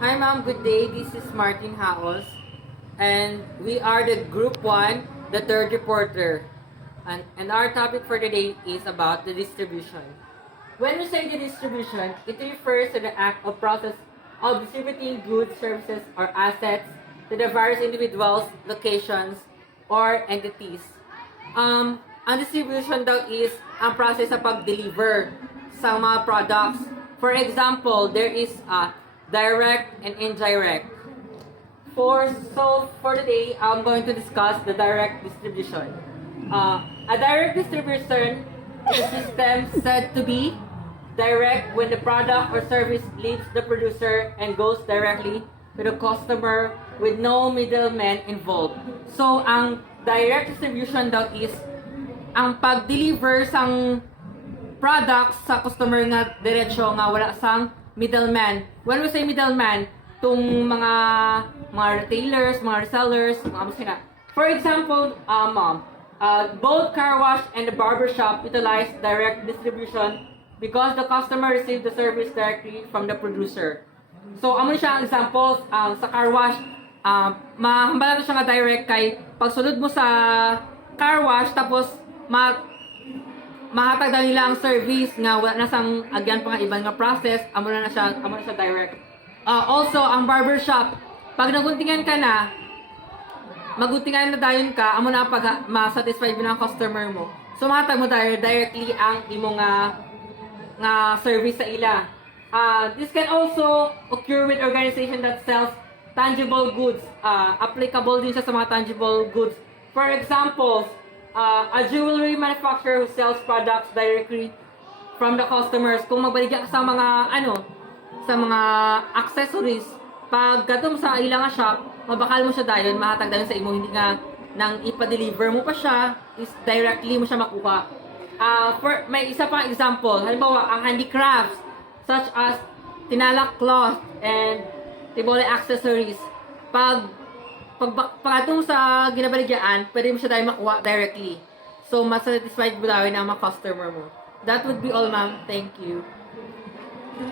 Hi ma'am, good day. This is Martin Haos and we are the group 1, the third reporter. And our topic for today is about the distribution. When we say the distribution, it refers to the act of process of distributing goods, services, or assets to the various individuals, locations, or entities. Ang distribution daw is ang process sa pag-deliver sa mga products. For example, there is direct and indirect. For today, I'm going to discuss the direct distribution. A direct distribution is a system said to be direct when the product or service leaves the producer and goes directly to the customer with no middleman involved. So, ang direct distribution daw is ang pag-deliver sang products sa customer nga diretsyo nga wala sang middleman. When we say middleman, tung mga retailers, mga resellers, mga musina. For example, both car wash and the barber shop utilize direct distribution because the customer received the service directly from the producer. So, amo siya ang examples sa car wash, mahambalan siya nga direct kay pagsulod mo sa car wash tapos mahatag daw nila ang service nga wala na sang agyan pa nga ibang nga process, amo na siya direct. Also ang barber shop, pag naguntingan ka na, maguntingan na dayon ka, amo na pag ma-satisfied mo ng customer mo. So mahatag mo directly ang imo nga service sa ila. This can also occur with organization that sells tangible goods. Applicable din siya sa mga tangible goods. For example, a jewelry manufacturer who sells products directly from the customers. Kung magbaligya ka sa mga sa mga accessories, pag gatom sa ilang shop, mabakal mo siya dayon, mahatag dayon sa imo, hindi nga nang ipa-deliver mo pa siya, is directly mo siya makuha. May isa pang example, halimbawa ang handicrafts such as tinalak cloth and tibole accessories. Pagkatong sa ginabaligyaan, pwede mo siya tayo makuha directly. So, mas satisfied mo daw ang mga customer mo. That would be all, ma'am. Thank you.